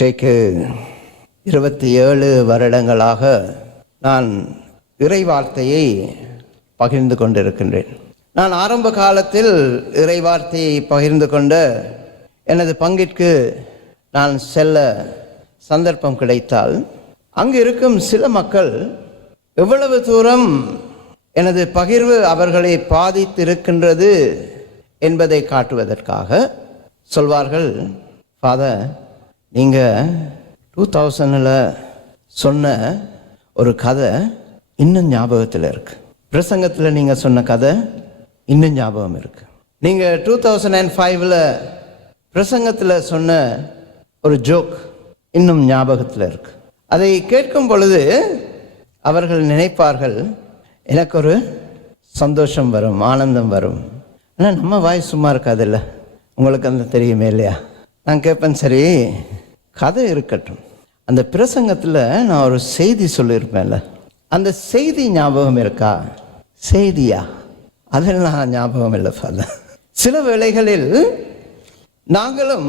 இன்றைக்கு 27 வருடங்களாக நான் இறைவார்த்தையை பகிர்ந்து கொண்டிருக்கின்றேன். நான் ஆரம்ப காலத்தில் இறைவார்த்தையை பகிர்ந்து கொண்ட எனது பங்கிற்கு நான் செல்ல சந்தர்ப்பம் கிடைத்தால் அங்கு இருக்கும் சில மக்கள் எவ்வளவு தூரம் எனது பகிர்வு அவர்களை பாதித்திருக்கின்றது என்பதை காட்டுவதற்காக சொல்வார்கள், ஃபாதர், நீங்கள் 2000 சொன்ன ஒரு கதை இன்னும் ஞாபகத்தில் இருக்கு. பிரசங்கத்தில் நீங்கள் சொன்ன கதை இன்னும் ஞாபகம் இருக்கு. நீங்கள் 2005 பிரசங்கத்தில் சொன்ன ஒரு ஜோக் இன்னும் ஞாபகத்தில் இருக்கு. அதை கேட்கும் பொழுது அவர்கள் நினைப்பார்கள், எனக்கு ஒரு சந்தோஷம் வரும், ஆனந்தம் வரும். ஆனால் நம்ம வாய் சும்மா இருக்காதில்ல, உங்களுக்கு அந்த தெரியுமே இல்லையா? நான் கேட்பேன், சரி கதை இருக்கட்டும், அந்த பிரசங்கத்தில் நான் ஒரு செய்தி சொல்லியிருப்பேன்ல, அந்த செய்தி ஞாபகம் இருக்கா? செய்தியா? அதெல்லாம் ஞாபகம் இல்லை ஃபாதர். சில வேளைகளில் நாங்களும்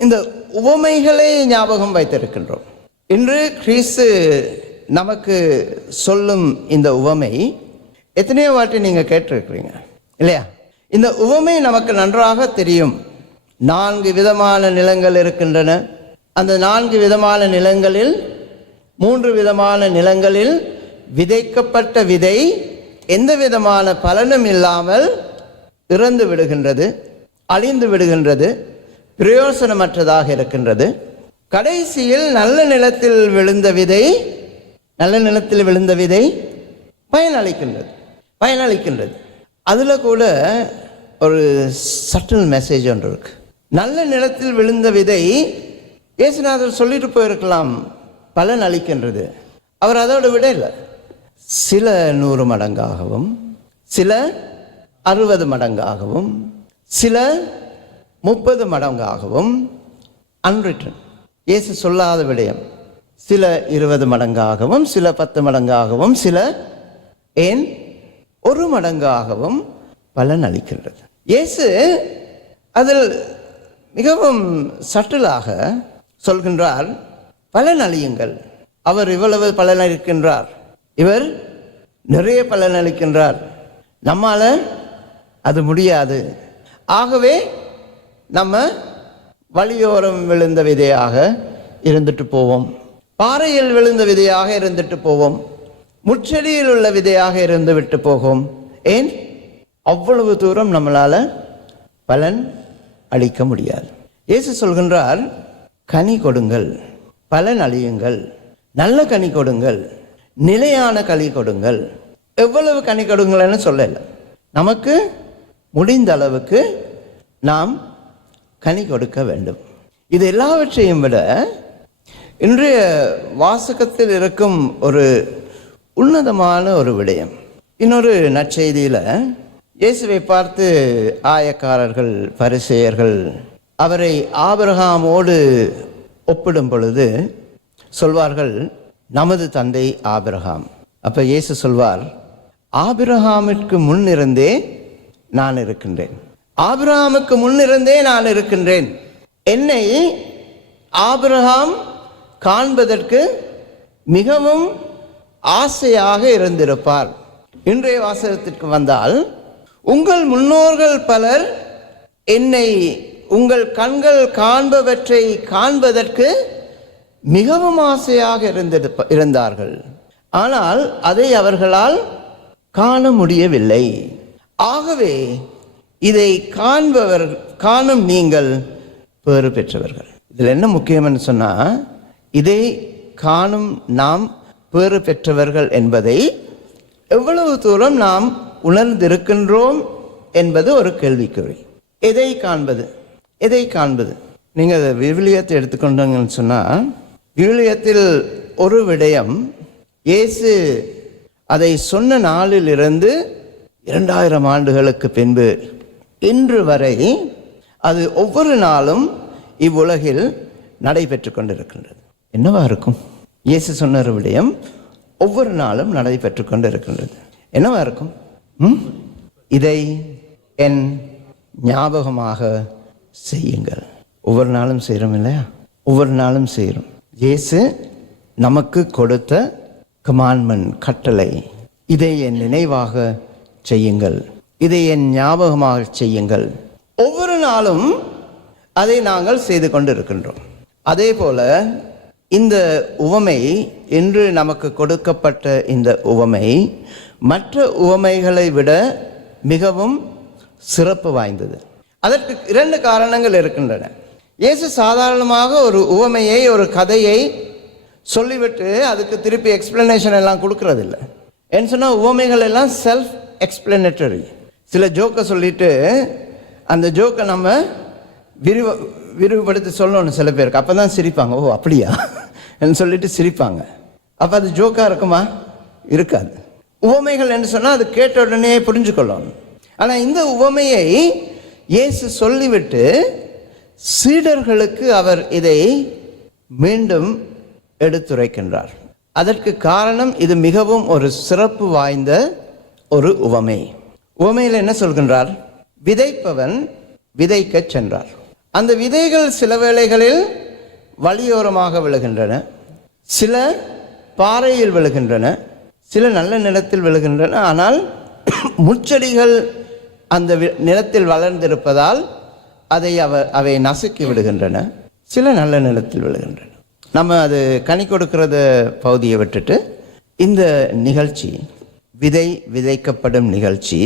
இந்த உவமைகளை ஞாபகம் வைத்திருக்கின்றோம். இன்று கிறிஸ்து நமக்கு சொல்லும் இந்த உவமை எத்தனையோ வாட்டி நீங்கள் கேட்டிருக்கிறீங்க இல்லையா? இந்த உவமை நமக்கு நன்றாக தெரியும். 4 விதமான நிலங்கள் இருக்கின்றன. அந்த 4 விதமான நிலங்களில் 3 விதமான நிலங்களில் விதைக்கப்பட்ட விதை எந்த விதமான பலனும் இல்லாமல் இறந்து விடுகின்றது, அழிந்து விடுகின்றது, பிரயோசனமற்றதாக இருக்கின்றது. கடைசியில் நல்ல நிலத்தில் விழுந்த விதை பயனளிக்கின்றது. அதில் கூட ஒரு சட்டில் மெசேஜ் ஒன்று இருக்கு. நல்ல நிலத்தில் விழுந்த விதை இயேசுநாதர் சொல்லிட்டு போயிருக்கலாம், பலன் அளிக்கின்றது. அவர் அதோடு விட இல்லை, சில 100 மடங்காகவும், சில 60 மடங்காகவும், சில 30 மடங்காகவும் அன்ரிட்டன், இயேசு சொல்லாத விடயம், சில 20 மடங்காகவும், சில 10 மடங்காகவும், சில ஏன் 1 மடங்காகவும் பலன் அளிக்கின்றது. இயேசு அதில் மிகவும் சட்டிலாக சொல்கின்றார், பலன் அளியுங்கள். அவர் இவ்வளவு பலன் அளிக்கின்றார், இவர் நிறைய பலன் அளிக்கின்றார், நம்மால் அது முடியாது. ஆகவே நம்ம வழியோரம் விழுந்த விதையாக இருந்துட்டு போவோம், பாறையில் விழுந்த விதையாக இருந்துட்டு போவோம், முச்செடியில் உள்ள விதையாக இருந்து விட்டு போகும். ஏன் அவ்வளவு தூரம் நம்மளால் பலன் அளிக்க முடியாது? இயேசு சொல்கின்றார், கனி கொடுங்கள், பலன் அளியுங்கள், நல்ல கனி கொடுங்கள், நிலையான கனி கொடுங்கள். எவ்வளவு கனி கொடுங்கள்னு சொல்லலை, நமக்கு முடிந்த அளவுக்கு நாம் கனி கொடுக்க வேண்டும். இது எல்லாவற்றையும் விட இன்றைய வாசகத்தில் இருக்கும் ஒரு உன்னதமான ஒரு விடயம். இன்னொரு நற்செய்தியில் இயேசுவை பார்த்து ஆயக்காரர்கள், பரிசேயர்கள் அவரை ஆபிரகாமோடு ஒப்பிடும் பொழுது சொல்வார்கள், நமது தந்தை ஆபிரகாம். அப்போ இயேசு சொல்வார், ஆபிரகாமிற்கு முன்னிருந்தே நான் இருக்கின்றேன், ஆபிரகாமுக்கு முன்னிருந்தே நான் இருக்கின்றேன். என்னை ஆபிரகாம் காண்பதற்கு மிகவும் ஆசையாக இருந்திருப்பார். இன்றைய வாசகத்திற்கு வந்தால், உங்கள் முன்னோர்கள் பலர் என்னை உங்கள் கண்கள் காண்பவற்றை காண்பதற்கு மிகவும் ஆசையாக இருந்தார்கள், ஆனால் அதை அவர்களால் காண முடியவில்லை. ஆகவே இதை காணும் நீங்கள் பேறு பெற்றவர்கள். இதில் என்ன முக்கியம்னு சொன்னால், இதை காணும் நாம் பேறு பெற்றவர்கள் என்பதை எவ்வளவு தூரம் நாம் உணர்ந்திருக்கின்றோம் என்பது ஒரு கேள்விக்குறி. எதை காண்பது? நீங்கள் விவிலியத்தை எடுத்துக்கொண்டீங்கன்னு சொன்னால், விவிலியத்தில் ஒரு விடயம் இயேசு அதை சொன்ன நாளிலிருந்து 2000 ஆண்டுகளுக்கு பின்பு இன்று வரை அது ஒவ்வொரு நாளும் இவ்வுலகில் நடைபெற்று கொண்டிருக்கின்றது. என்னவா இருக்கும்? இயேசு சொன்ன ஒரு விடயம் ஒவ்வொரு நாளும் நடைபெற்று கொண்டு இருக்கின்றது. என்னவா இருக்கும்? இதை என் ஞாபகமாக செய்யுங்கள். ஒவ்வொரு நாளும் செய்கிறோம் இல்லையா? ஒவ்வொரு நாளும் செய்கிறோம். இயேசு நமக்கு கொடுத்த கமாண்ட்மெண்ட், கட்டளை, இதை என் நினைவாக செய்யுங்கள், இதை என் ஞாபகமாக செய்யுங்கள். ஒவ்வொரு நாளும் அதை நாங்கள் செய்து கொண்டு இருக்கின்றோம். அதே போல இந்த உவமை, இன்று நமக்கு கொடுக்கப்பட்ட இந்த உவமை மற்ற உவமைகளை விட மிகவும் சிறப்பு வாய்ந்தது. அதற்கு 2 காரணங்கள் இருக்கின்றன. இயேசு சாதாரணமாக ஒரு உவமையை, ஒரு கதையை சொல்லிவிட்டு அதுக்கு திருப்பி எக்ஸ்பிளனேஷன் எல்லாம் கொடுக்கறதில்லை. ஏன்னு சொன்னால் உவமைகள் எல்லாம் செல்ஃப் எக்ஸ்பிளனேட்டரி. சில ஜோக்கை சொல்லிட்டு அந்த ஜோக்கை நம்ம விரிவுபடுத்தி சொல்லணும் சில பேருக்கு. அப்போ தான் சிரிப்பாங்க. ஓ அப்படியா என்று சொல்லிட்டு சிரிப்பாங்க. அப்போ அது ஜோக்காக இருக்குமா? இருக்காது. உவமைகள் என்று சொன்னால் அது கேட்ட உடனே புரிஞ்சுக்கொள்ளணும். ஆனால் இந்த உவமையை இயேசு சொல்லிவிட்டு சீடர்களுக்கு அவர் இதை மீண்டும் எடுத்துரைக்கின்றார். அதற்கு காரணம், இது மிகவும் ஒரு சிறப்பு வாய்ந்த ஒரு உவமை. உவமையில் என்ன சொல்கின்றார்? விதைப்பவன் விதைக்க சென்றார். அந்த விதைகள் சில வேளைகளில் வழியோரமாக விழுகின்றன, சில பாறையில் விழுகின்றன, சில நல்ல நிலத்தில் விழுகின்றன. ஆனால் முட்செடிகள் அந்த நிலத்தில் வளர்ந்திருப்பதால் அவை நசுக்கி விடுகின்றன. சில நல்ல நிலத்தில் விழுகின்றன. நம்ம அது கனி கொடுக்கிறத பகுதியை விட்டுட்டு இந்த நிகழ்ச்சி, விதைக்கப்படும் நிகழ்ச்சி,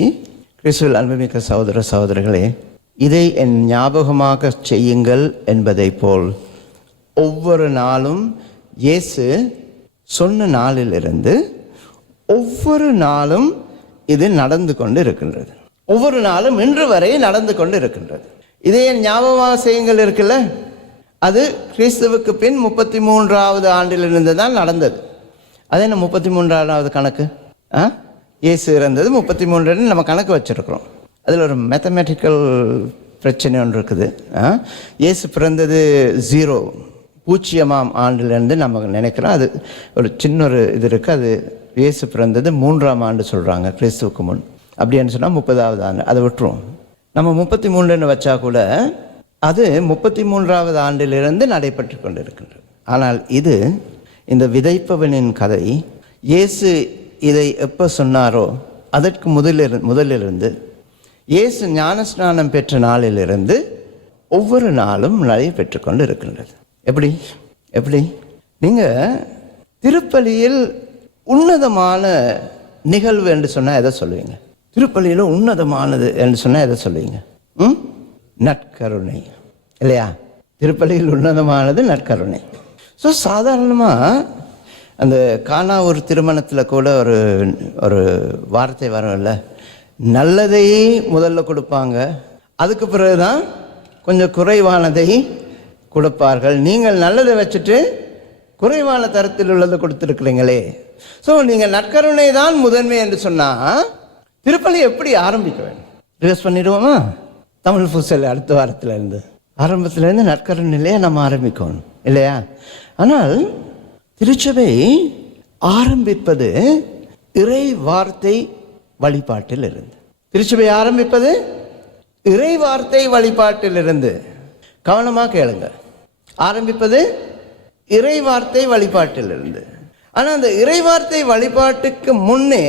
கிறிஸ்துவில் அன்புமிக்க சகோதர சகோதரர்களே, இதை என் ஞாபகமாக செய்யுங்கள் என்பதை போல் ஒவ்வொரு நாளும் இயேசு சொன்ன நாளிலிருந்து ஒவ்வொரு நாளும் இது நடந்து கொண்டு இருக்கின்றது. ஒவ்வொரு நாளும் இன்று வரை நடந்து கொண்டு இருக்கின்றது. இதை என் ஞாபகமாக செய்யுங்கள் இருக்குல்ல, அது கிறிஸ்துவுக்கு பின் 33வது ஆண்டிலிருந்து தான் நடந்தது. அது என்ன 33வது கணக்கு? இயேசு இறந்தது 33 நம்ம கணக்கு வச்சுருக்கிறோம். அதில் ஒரு மேத்தமேட்டிக்கல் பிரச்சனை ஒன்று இருக்குது. இயேசு பிறந்தது 0 ஆண்டிலிருந்து நம்ம நினைக்கிறோம். அது ஒரு சின்ன ஒரு இது இருக்குது. அது இயேசு பிறந்தது 3ஆம் ஆண்டு சொல்கிறாங்க கிறிஸ்துவுக்கு முன். அப்படின்னு சொன்னால் 30வது ஆண்டு. அதை விட்டுருவோம். நம்ம 33 வச்சா கூட அது 33வது ஆண்டிலிருந்து நடைபெற்று கொண்டு இருக்கின்றது. ஆனால் இது இந்த விதைப்பவனின் கதை, இயேசு இதை எப்போ சொன்னாரோ அதற்கு முதலிலிருந்து இயேசு ஞானஸ்நானம் பெற்ற நாளிலிருந்து ஒவ்வொரு நாளும் நடைபெற்று கொண்டு இருக்கின்றது. எப்படி நீங்கள் திருப்பலியில் உன்னதமான நிகழ்வு என்று சொன்னால் எதை சொல்லுவீங்க? திருப்பலியில் உன்னதமானது என்று சொன்னால் எதை சொல்லுவீங்க? நற்கருணை இல்லையா? திருப்பலியில் உன்னதமானது நற்கருணை. ஸோ சாதாரணமாக அந்த கானா ஒரு திருமணத்தில் கூட ஒரு வார்த்தை வரும்ல, நல்லதை முதல்ல கொடுப்பாங்க, அதுக்கு பிறகு தான் கொஞ்சம் குறைவானதை கொடுப்பார்கள். நீங்கள் நல்லதை வச்சுட்டு குறைவான தரத்தில் உள்ளதை கொடுத்துருக்குறீங்களே. ஸோ நீங்கள் நற்கருணை தான் முதன்மை என்று சொன்னால் திருப்பலி எப்படி ஆரம்பிக்க வேண்டும்? ரிவர்ஸ் பண்ணிடுவோமா? தமிழ் பூசல் அடுத்த வாரத்தில் இருந்து ஆரம்பத்திலேருந்து நற்கருணையிலே நம்ம ஆரம்பிக்கணும் இல்லையா? ஆனால் திருச்சபை ஆரம்பிப்பது இறை வார்த்தை வழிபாட்டில் இருந்து. திருச்சபை ஆரம்பிப்பது இறை வார்த்தை வழிபாட்டில் இருந்து. கவனமாக கேளுங்க. ஆரம்பிப்பது இறை வார்த்தை வழிபாட்டில் இருந்து. ஆனால் அந்த இறை வார்த்தை வழிபாட்டுக்கு முன்னே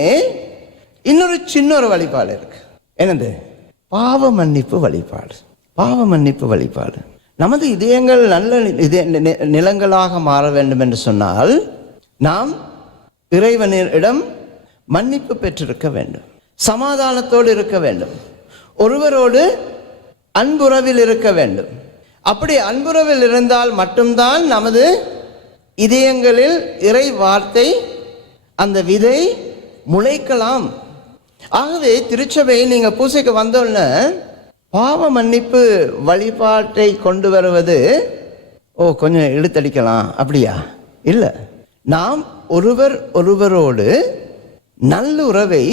இன்னொரு சின்ன வழிபாடு இருக்கு. என்னது? பாவ மன்னிப்பு வழிபாடு. பாவ மன்னிப்பு வழிபாடு. நமது இதயங்கள் நல்ல நிலங்களாக மாற வேண்டும் என்று சொன்னால் நாம் இறைவனிடம் மன்னிப்பு பெற்றிருக்க வேண்டும், சமாதானத்தோடு இருக்க வேண்டும், ஒருவரோடு அன்புறவில் இருக்க வேண்டும். அப்படி அன்புறவில் இருந்தால் மட்டும்தான் நமது இதயங்களில் இறை வார்த்தை, அந்த விதை முளைக்கலாம். ஆகவே திருச்சபை நீங்கள் பூசைக்கு வந்தோன்னு பாவ மன்னிப்பு வழிபாட்டை கொண்டு வருவது கொஞ்சம் இழுத்தடிக்கலாம் அப்படியா? இல்லை. நாம் ஒருவரோடு நல்லுறவை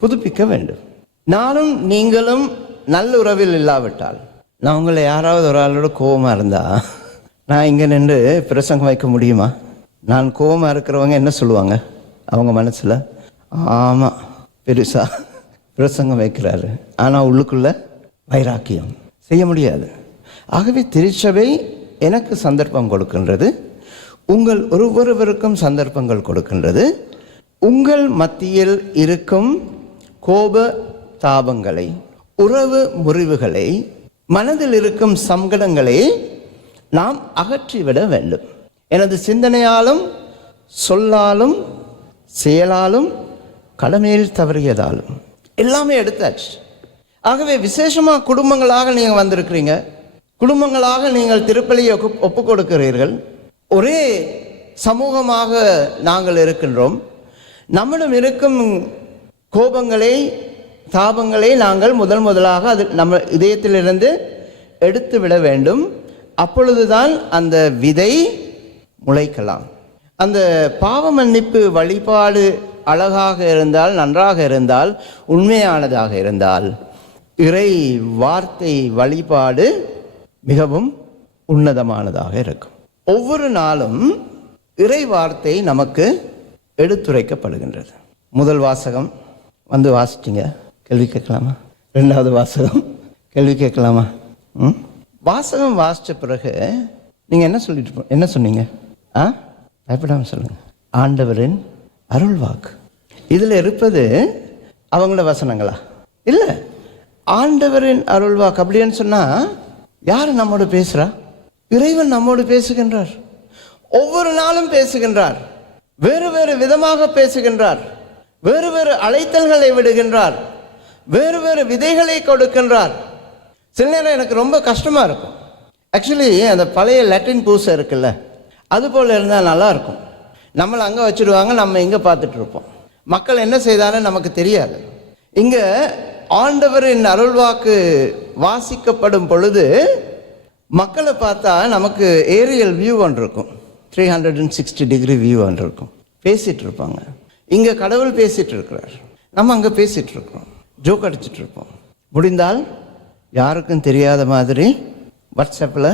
புதுப்பிக்க வேண்டும். நானும் நீங்களும் நல்லுறவில் இல்லாவிட்டால், நான் உங்களை யாராவது ஒரு ஆளோட கோபமாக இருந்தால் நான் இங்கே நின்று பிரசங்கம் வைக்க முடியுமா? நான் கோபமாக இருக்கிறவங்க என்ன சொல்லுவாங்க அவங்க மனசில்? ஆமாம், பெருசா பிரசங்கம் வைக்கிறாரு, ஆனால் உள்ளுக்குள்ள வைராக்கியம். செய்ய முடியாது. ஆகவே திருச்சபை எனக்கு சந்தர்ப்பம் கொடுக்கின்றது, உங்கள் ஒவ்வொருவருக்கும் சந்தர்ப்பங்கள் கொடுக்கின்றது. உங்கள் மத்தியில் இருக்கும் கோப தாபங்களை, உறவு முறிவுகளை, மனதில் இருக்கும் சங்கடங்களை நாம் அகற்றிவிட வேண்டும். எனது சிந்தனையாலும் சொல்லாலும் செயலாலும் கடமையில் தவறியதாலும் எல்லாமே எடுத்தாச்சு. ஆகவே விசேஷமாக குடும்பங்களாக நீங்கள் வந்திருக்கிறீங்க, குடும்பங்களாக நீங்கள் திருப்பலியை ஒப்பு கொடுக்கிறீர்கள். ஒரே சமூகமாக நாங்கள் இருக்கின்றோம். நம்மிடம் இருக்கும் கோபங்களை தாபங்களை நாங்கள் முதலாக அது நம்ம இதயத்திலிருந்து எடுத்து விட வேண்டும். அப்பொழுதுதான் அந்த விதை முளைக்கலாம். அந்த பாவ மன்னிப்பு வழிபாடு அழகாக இருந்தால், நன்றாக இருந்தால், உண்மையானதாக இருந்தால், இறை வார்த்தை வழிபாடு மிகவும் உன்னதமானதாக இருக்கும். ஒவ்வொரு நாளும் இறை வார்த்தை நமக்கு எடுத்துரைக்கப்படுகின்றது. முதல் வாசகம் வந்து வாசிச்சிங்க, கேள்வி கேட்கலாமா? ரெண்டாவது வாசகம் கேள்வி கேட்கலாமா? வாசகம் வாசித்த பிறகு நீங்கள் என்ன சொன்னீங்க? பயப்படாமல் சொல்லுங்கள். ஆண்டவரின் அருள் வாக்கு. இதில் இருப்பது அவங்கள வசனங்களா? இல்லை, ஆண்டவரின் அருள் வாக்கு. அப்படின்னு சொன்னால் யார் நம்மோடு பேசுகிறா? இறைவன் நம்மோடு பேசுகின்றார். ஒவ்வொரு நாளும் பேசுகின்றார். வேறு வேறு விதமாக பேசுகின்றார். வேறு வேறு அழைத்தல்களை விடுகின்றார். வேறு வேறு விதைகளை கொடுக்கின்றார். சில நேரம் எனக்கு ரொம்ப கஷ்டமாக இருக்கும். ஆக்சுவலி அந்த பழைய லட்டின் பூசை இருக்குல்ல, அது போல் இருந்தால் நல்லாயிருக்கும். நம்மளை அங்கே வச்சுடுவாங்க, நம்ம இங்கே பார்த்துட்டு இருப்போம். மக்கள் என்ன செய்தாலும் நமக்கு தெரியாது. இங்கே ஆண்டவரின் அருள்வாக்கு வாசிக்கப்படும் பொழுது மக்களை பார்த்தா நமக்கு ஏரியல் வியூ ஒன்று இருக்கும், 360 டிகிரி வியூ ஒன்று இருக்கும். பேசிகிட்டு இருப்பாங்க. இங்கே கடவுள் பேசிகிட்டு இருக்கிறார், நம்ம அங்கே பேசிகிட்டு இருக்கோம், ஜோக் அடிச்சுட்டு இருப்போம். முடிந்தால் யாருக்கும் தெரியாத மாதிரி வாட்ஸ்அப்பில்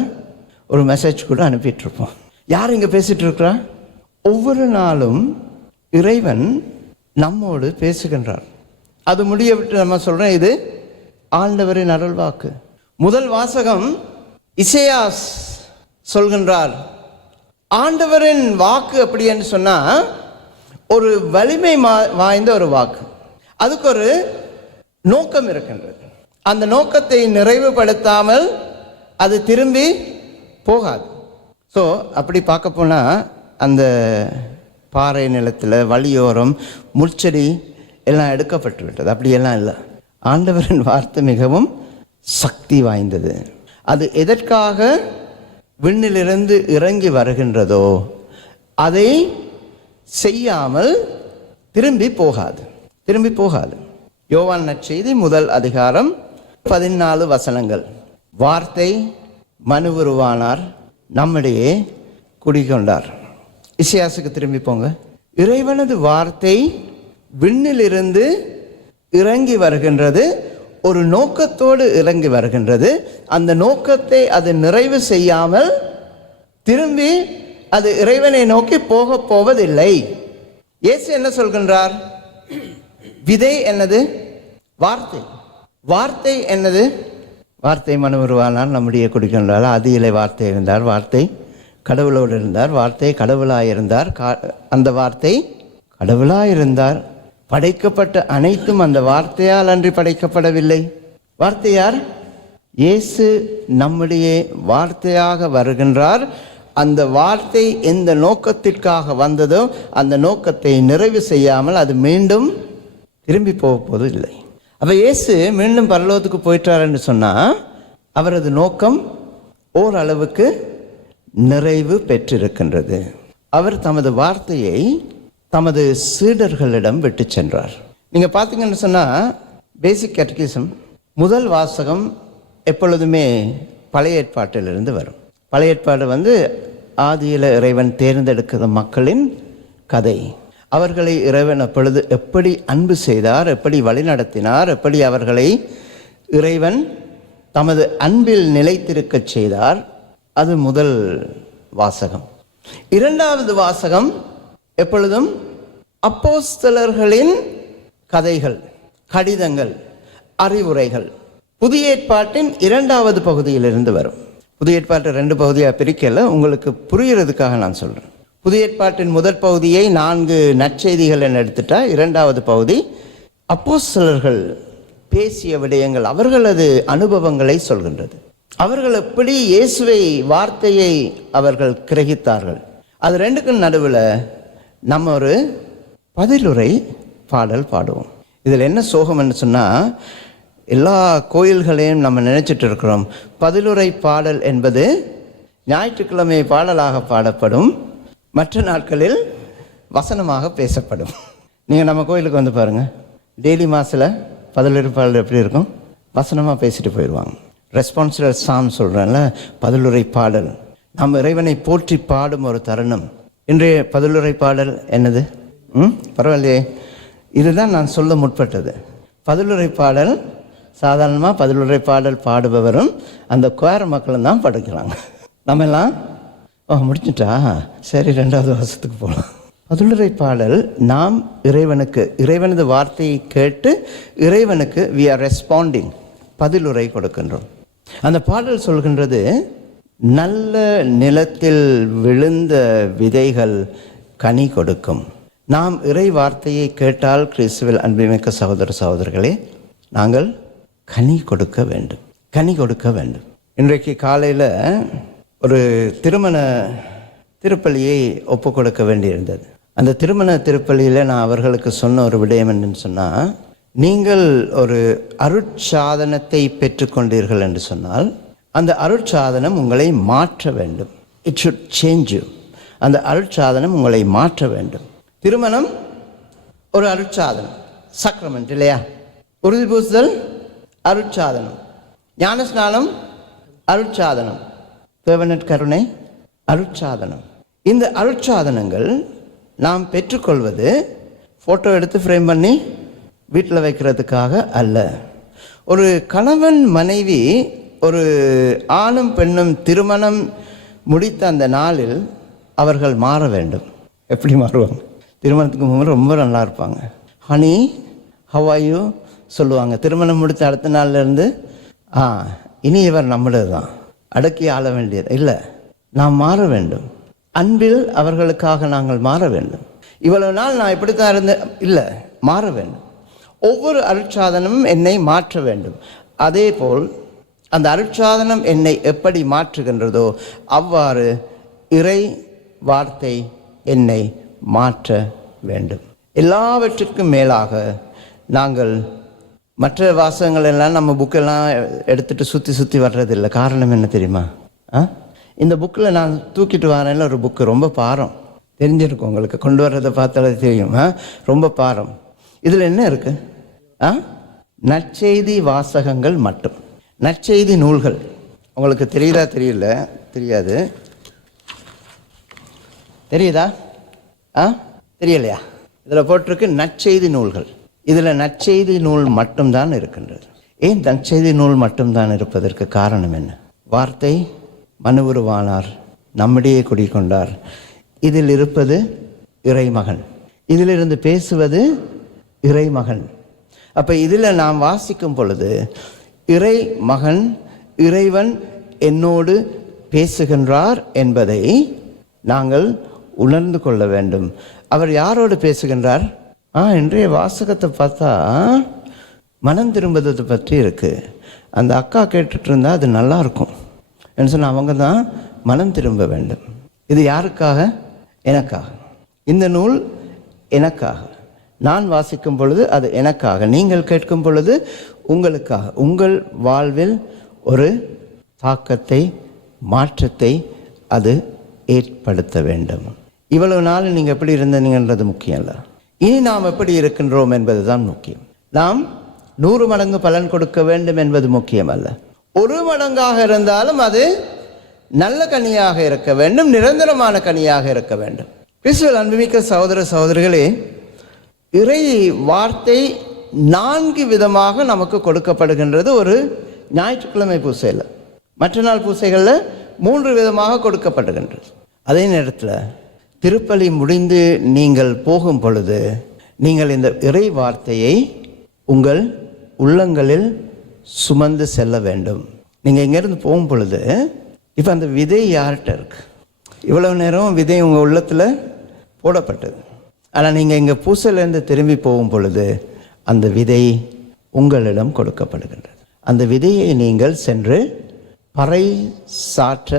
ஒரு மெசேஜ் கூட அனுப்பிட்டுருப்போம். யார் இங்கே பேசிகிட்டு இருக்கிறா? ஒவ்வொரு நாளும் இறைவன் நம்மோடு பேசுகின்றார். அது முடிய விட்டு நம்ம சொல்கிறோம், இது ஆண்டவரின் அருள்வாக்கு. முதல் வாசகம் இசையாஸ் சொல்கின்றார், ஆண்டவரின் வாக்கு அப்படி என்று சொன்னால் ஒரு வலிமை வாய்ந்த ஒரு வாக்கு. அதுக்கு ஒரு நோக்கம் இருக்கின்றது. அந்த நோக்கத்தை நிறைவுபடுத்தாமல் அது திரும்பி போகாது. ஸோ அப்படி பார்க்க போனால் அந்த பாறை நிலத்தில் வழியோரம் முள்செடி எல்லாம் எடுக்கப்பட்டு விட்டது. அப்படியெல்லாம் இல்லை. ஆண்டவரின் வார்த்தை மிகவும் சக்தி வாய்ந்தது. அது எதற்காக விண்ணிலிருந்து இறங்கி வருகின்றதோ அதை செய்யாமல் திரும்பி போகாது. யோவான் நற்செய்தி முதல் அதிகாரம் 14 வசனங்கள். வார்த்தை மனுவுருவானார், நம்மிடையே குடிகொண்டார். இசையாசுக்கு திரும்பி போங்க. இறைவனது வார்த்தை விண்ணிலிருந்து இறங்கி வருகின்றது, ஒரு நோக்கத்தோடு இறங்கி வருகின்றது. அந்த நோக்கத்தை அது நிறைவு செய்யாமல் திரும்பி அது இறைவனை நோக்கி போவதில்லை. இயேசு என்ன சொல்கின்றார்? விதை என்னது? வார்த்தை என்னது? வார்த்தை மனு உருவானால் நம்முடைய குடிக்கின்றார். ஆதியிலே வார்த்தை இருந்தார், வார்த்தை கடவுளோடு இருந்தார், வார்த்தை கடவுளாயிருந்தார், அந்த வார்த்தை கடவுளாயிருந்தார். படைக்கப்பட்ட அனைத்தும் அந்த வார்த்தையால் அன்றி படைக்கப்படவில்லை. வார்த்தை யார்? இயேசு நம்முடைய வார்த்தையாக வருகின்றார். அந்த வார்த்தை எந்த நோக்கத்திற்காக வந்ததோ அந்த நோக்கத்தை நிறைவு செய்யாமல் அது மீண்டும் திரும்பி போவது இல்லை. அப்போ இயேசு மீண்டும் பரலோகத்துக்கு போயிட்டார் என்று சொன்னால் அவரது நோக்கம் ஓரளவுக்கு நிறைவு பெற்றிருக்கின்றது. அவர் தமது வார்த்தையை தமது சீடர்களிடம் விட்டு சென்றார். நீங்கள் பார்த்தீங்கன்னு சொன்னால் பேசிக் கேட்டகிசம் முதல் வாசகம் எப்பொழுதுமே பழைய ஏற்பாட்டிலிருந்து வரும். பழைய ஏற்பாடு ஆதியில் இறைவன் தேர்ந்தெடுக்கிற மக்களின் கதை. அவர்களை இறைவன் அப்பொழுது எப்படி அன்பு செய்தார், எப்படி வழிநடத்தினார், எப்படி அவர்களை இறைவன் தமது அன்பில் நிலைத்திருக்க செய்தார். அது முதல் வாசகம். இரண்டாவது வாசகம் எப்பொழுதும் அப்போஸ்தலர்களின் கதைகள், கடிதங்கள், அறிவுரைகள். புதிய ஏற்பாட்டின் இரண்டாவது பகுதியிலிருந்து வரும். புதிய ஏற்பாட்டை 2 பகுதியாக பிரிக்கல, உங்களுக்கு புரிகிறதுக்காக நான் சொல்கிறேன். புதிய ஏற்பாட்டின் முதல் பகுதியை 4 நற்செய்திகள் என எடுத்துட்டா, 2வது பகுதி அப்போஸ்தலர்கள் பேசிய விடயங்கள், அவர்களது அனுபவங்களை சொல்கின்றது. அவர்கள் எப்படி இயேசுவை வார்த்தையை அவர்கள் கிரகித்தார்கள். அது 2க்கும் நடுவில் நம்ம ஒரு பதிலுரை பாடல் பாடுவோம். இதில் என்ன சோகம்னு சொன்னால், எல்லா கோயில்களையும் நம்ம நினச்சிட்டு இருக்கிறோம், பதிலுரை பாடல் என்பது ஞாயிற்றுக்கிழமை பாடலாக பாடப்படும், மற்ற நாட்களில் வசனமாக பேசப்படும். நீங்கள் நம்ம கோயிலுக்கு வந்து பாருங்கள், டெய்லி மாசில் பதிலுரை பாடல் எப்படி இருக்கும்? வசனமாக பேசிட்டு போயிடுவாங்க. ரெஸ்பான்சிபிள் சாம் சொல்கிறேன்ல, பதிலுரை பாடல் நம்ம இறைவனை போற்றி பாடும் ஒரு தருணம். இன்றைய பதிலுரை பாடல் என்னது? பரவாயில்லையே, இதுதான் நான் சொல்ல முற்பட்டது. பதிலுரை பாடல் சாதாரணமாக பதிலுரை பாடல் பாடுபவரும் அந்த குவார மக்களும் தான் படிக்கிறாங்க. நம்ம எல்லாம் முடிச்சுட்டா சரி 2வது வருஷத்துக்கு போகலாம். பதிலுரை பாடல் நாம் இறைவனது வார்த்தையை கேட்டு இறைவனுக்கு வி ஆர் ரெஸ்பாண்டிங், பதிலுரை கொடுக்கின்றோம். அந்த பாடல் சொல்கின்றது, நல்ல நிலத்தில் விழுந்த விதைகள் கனி கொடுக்கும். நாம் இறை வார்த்தையை கேட்டால் கிறிஸ்துவில் அன்புமிக்க சகோதர சகோதரர்களே, நாங்கள் கனி கொடுக்க வேண்டும், கனி கொடுக்க வேண்டும். இன்றைக்கு காலையில் ஒரு திருமண திருப்பலியை ஒப்பு கொடுக்க வேண்டியிருந்தது. அந்த திருமண திருப்பலியில் நான் அவர்களுக்கு சொன்ன ஒரு விடயம் என்னன்னு சொன்னால், நீங்கள் ஒரு அருட்சாதனத்தை பெற்றுக்கொண்டீர்கள் என்று சொன்னால் அந்த அருட்சாதனம் உங்களை மாற்ற வேண்டும். It should change you. அந்த அருட்சாதனம் உங்களை மாற்ற வேண்டும். திருமணம் ஒரு அருட்சாதனம், சக்ரமெண்ட் இல்லையா? உறுதி பூசுதல் அருட்சாதனம், ஞானஸ்நானம் அருட்சாதனம், தேவனட் கருணை அருட்சாதனம். இந்த அருட்சாதனங்கள் நாம் பெற்றுக்கொள்வது ஃபோட்டோ எடுத்து ஃப்ரேம் பண்ணி வீட்டில் வைக்கிறதுக்காக அல்ல. ஒரு கணவன் மனைவி, ஒரு ஆணும் பெண்ணும் திருமணம் முடித்த அந்த நாளில் அவர்கள் மாற வேண்டும். எப்படி மாறுவாங்க? திருமணத்துக்கு முன்னாடி ரொம்ப நல்லா இருப்பாங்க, ஹனி ஹவ் ஆர் யூ சொல்லுவாங்க. திருமணம் முடித்த அடுத்த நாள்லேருந்து இனி இவர் நம்மளது தான், அடக்கி ஆள வேண்டியது இல்லை, நாம் மாற வேண்டும். அன்பில் அவர்களுக்காக நாங்கள் மாற வேண்டும். இவ்வளவு நாள் நான் இப்படித்தான் இருந்தேன் இல்லை, மாற வேண்டும். ஒவ்வொரு அருட்சாதனமும் என்னை மாற்ற வேண்டும். அதே போல் அந்த அருட்சாதனம் என்னை எப்படி மாற்றுகின்றதோ அவ்வாறு இறை வார்த்தை என்னை மாற்ற வேண்டும். எல்லாவற்றிற்கும் மேலாக நாங்கள் மற்ற வாசகங்கள் எல்லாம் நம்ம புக்கெல்லாம் எடுத்துகிட்டு சுற்றி வர்றதில்லை. காரணம் என்ன தெரியுமா? இந்த புக்கில் நான் தூக்கிட்டு வரேன்ல ஒரு புக்கு, ரொம்ப பாரம், தெரிஞ்சிருக்கும் உங்களுக்கு, கொண்டு வர்றதை பார்த்தாலே தெரியும், ரொம்ப பாரம். இதில் என்ன இருக்குது? நற்செய்தி வாசகங்கள் மட்டும், நற்செய்தி நூல்கள். உங்களுக்கு தெரியுதா? தெரியாது, தெரியுதா? தெரியலையா? இதில் போட்டிருக்கு நற்செய்தி நூல்கள். இதில் நற்செய்தி நூல் மட்டும்தான் இருக்கின்றது. ஏன் நற்செய்தி நூல் மட்டும்தான் இருப்பதற்கு காரணம் என்ன? வார்த்தை மனுவுருவானார், நம்மிடையே குடிக்கொண்டார். இதில் இருப்பது இறைமகன், இதிலிருந்து பேசுவது இறைமகன். அப்போ இதில் நாம் வாசிக்கும் பொழுது இறைமகன், இறைவன் என்னோடு பேசுகின்றார் என்பதை நாங்கள் உணர்ந்து கொள்ள வேண்டும். அவர் யாரோடு பேசுகின்றார்? இன்றைய வாசகத்தை பார்த்தா மனம் திரும்புவதை பற்றி இருக்குது. அந்த அக்கா கேட்டுட்டு இருந்தால் அது நல்லாயிருக்கும் என்று சொன்னால் அவங்க தான் மனம் திரும்ப வேண்டும். இது யாருக்காக? எனக்காக. இந்த நூல் எனக்காக. நான் வாசிக்கும் பொழுது அது எனக்காக, நீங்கள் கேட்கும் பொழுது உங்களுக்காக. உங்கள் வாழ்வில் ஒரு தாக்கத்தை, மாற்றத்தை அது ஏற்படுத்த வேண்டும். இவ்வளவு நாள் நீங்கள் எப்படி இருந்தீங்கன்றது முக்கியம் இல்லை, இனி நாம் எப்படி இருக்கின்றோம் என்பது தான் முக்கியம். நாம் 100 மடங்கு பலன் கொடுக்க வேண்டும் என்பது முக்கியம் அல்ல. 1 மடங்காக இருந்தாலும் அது நல்ல கனியாக இருக்க வேண்டும், நிரந்தரமான கனியாக இருக்க வேண்டும். கிறிஸ்துவில் அன்புமிக்க சகோதர சகோதரிகளே, இறை வார்த்தை 4 விதமாக நமக்கு கொடுக்கப்படுகின்றது ஒரு ஞாயிற்றுக்கிழமை பூசையில். மற்ற நாள் பூசைகளில் 3 விதமாக கொடுக்கப்படுகின்றது. அதே நேரத்தில் திருப்பலி முடிந்து நீங்கள் போகும் பொழுது நீங்கள் இந்த இறை வார்த்தையை உங்கள் உள்ளங்களில் சுமந்து செல்ல வேண்டும். நீங்கள் இங்கேருந்து போகும் பொழுது இப்போ அந்த விதை யார்கிட்ட இருக்கு? இவ்வளவு நேரம் விதை உங்கள் உள்ளத்தில் போடப்பட்டது. ஆனால் நீங்கள் இங்கே பூசலேருந்து திரும்பி போகும் பொழுது அந்த விதை உங்களிடம் கொடுக்கப்படுகின்றது. அந்த விதையை நீங்கள் சென்று பறை சாற்ற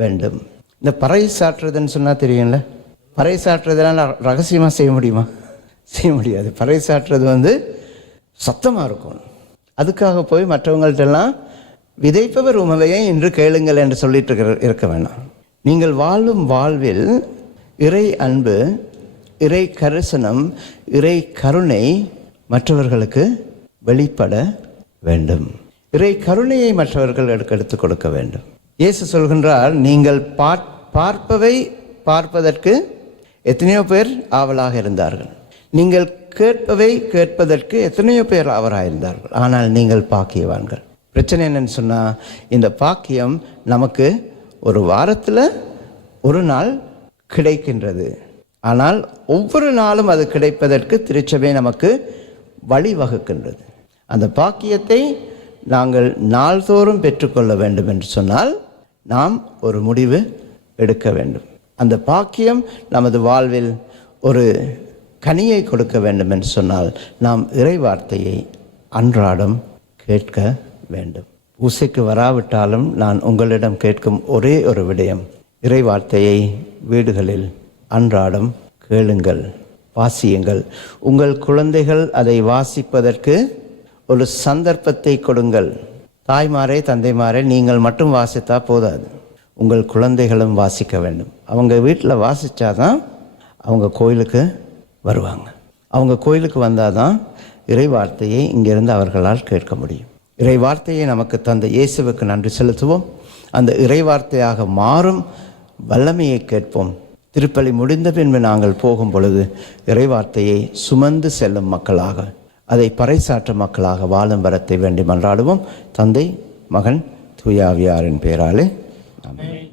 வேண்டும். இந்த பறை சாற்றுறதுன்னு சொன்னால் தெரியும்ல, பறை சாற்றுறதுலாம் ரகசியமாக செய்ய முடியுமா? செய்ய முடியாது. பறை சாற்றுறது சத்தமாக இருக்கும். அதுக்காக போய் மற்றவங்கள்ட்டெல்லாம் விதைப்பவர் உமவையை இன்று கேளுங்கள் என்று சொல்லிட்டு இருக்க வேண்டாம். நீங்கள் வாழும் வாழ்வில் இறை அன்பு, இறை கரிசனம், இறை கருணை மற்றவர்களுக்கு வெளிப்பட வேண்டும். இறை கருணையை மற்றவர்கள் எடுத்துக் கொடுக்க வேண்டும். இயேசு சொல்கின்றார், நீங்கள் பார்ப்பவை பார்ப்பதற்கு எத்தனையோ பேர் ஆவலாக இருந்தார்கள், நீங்கள் கேட்பவை கேட்பதற்கு எத்தனையோ பேர் ஆவலாக இருந்தார்கள், ஆனால் நீங்கள் பாக்கியவான்கள். பிரச்சனை என்னன்னு சொன்னால், இந்த பாக்கியம் நமக்கு ஒரு வாரத்தில் ஒரு நாள் கிடைக்கின்றது. ஆனால் ஒவ்வொரு நாளும் அது கிடைப்பதற்கு திருச்சபை நமக்கு வழிவகுக்கின்றது. அந்த பாக்கியத்தை நாங்கள் நாள்தோறும் பெற்றுக்கொள்ள வேண்டும் என்று சொன்னால் நாம் ஒரு முடிவு எடுக்க வேண்டும். அந்த பாக்கியம் நமது வாழ்வில் ஒரு கனியை கொடுக்க வேண்டும் என்று சொன்னால் நாம் இறை வார்த்தையை அன்றாடம் கேட்க வேண்டும். பூசைக்கு வராவிட்டாலும் நான் உங்களிடம் கேட்கும் ஒரே ஒரு விடயம், இறை வார்த்தையை வீடுகளில் அன்றாடம் கேளுங்கள், வாசியுங்கள். உங்கள் குழந்தைகள் அதை வாசிப்பதற்கு ஒரு சந்தர்ப்பத்தை கொடுங்கள். தாய்மாரே தந்தைமாரே, நீங்கள் மட்டும் வாசித்தா போதாது, உங்கள் குழந்தைகளும் வாசிக்க வேண்டும். அவங்க வீட்டில் வாசித்தாதான் அவங்க கோயிலுக்கு வருவாங்க. அவங்க கோயிலுக்கு வந்தால் தான் இறை வார்த்தையை இங்கிருந்து அவர்களால் கேட்க முடியும். இறை வார்த்தையை நமக்கு தந்த இயேசுவுக்கு நன்றி செலுத்துவோம். அந்த இறை வார்த்தையாக மாறும் வல்லமையை கேட்போம். திருப்பலி முடிந்த பின்பு நாங்கள் போகும் பொழுது இறை வார்த்தையை சுமந்து செல்லும் மக்களாக, அதை பறைசாற்ற மக்களாக வாழும் வரத்தை வேண்டி மன்றாடுவோம். தந்தை, மகன், தூய ஆவியாரின் பெயராலே ஆமென்.